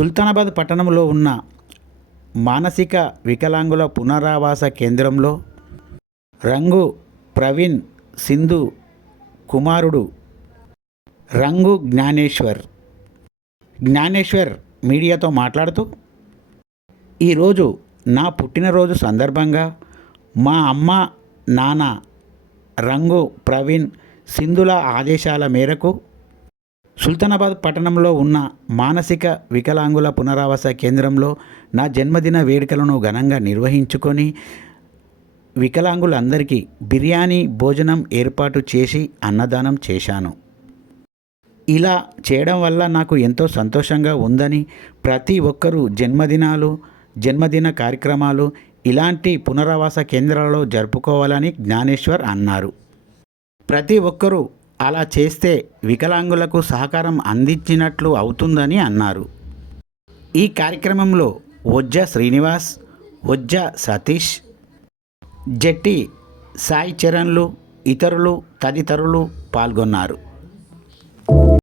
సుల్తానాబాద్ పట్టణంలో ఉన్న మానసిక వికలాంగుల పునరావాస కేంద్రంలో రంగు ప్రవీణ్ సింధు కుమారుడు రంగు జ్ఞానేశ్వర్ మీడియాతో మాట్లాడుతూ, ఈరోజు నా పుట్టినరోజు సందర్భంగా మా అమ్మ నాన్న రంగు ప్రవీణ్ సింధుల ఆదేశాల మేరకు సుల్తానాబాద్ పట్టణంలో ఉన్న మానసిక వికలాంగుల పునరావాస కేంద్రంలో నా జన్మదిన వేడుకలను ఘనంగా నిర్వహించుకొని వికలాంగులందరికీ బిర్యానీ భోజనం ఏర్పాటు చేసి అన్నదానం చేశాను. ఇలా చేయడం వల్ల నాకు ఎంతో సంతోషంగా ఉందని, ప్రతి ఒక్కరూ జన్మదిన కార్యక్రమాలు ఇలాంటి పునరావాస కేంద్రాలలో జరుపుకోవాలని జ్ఞానేశ్వర్ అన్నారు. ప్రతి ఒక్కరూ అలా చేస్తే వికలాంగులకు సహకారం అందించినట్లు అవుతుందని అన్నారు. ఈ కార్యక్రమంలో వజ్జ శ్రీనివాస్, వజ్జ సతీష్, జట్టి సాయి చరణ్లు, ఇతరులు తదితరులు పాల్గొన్నారు.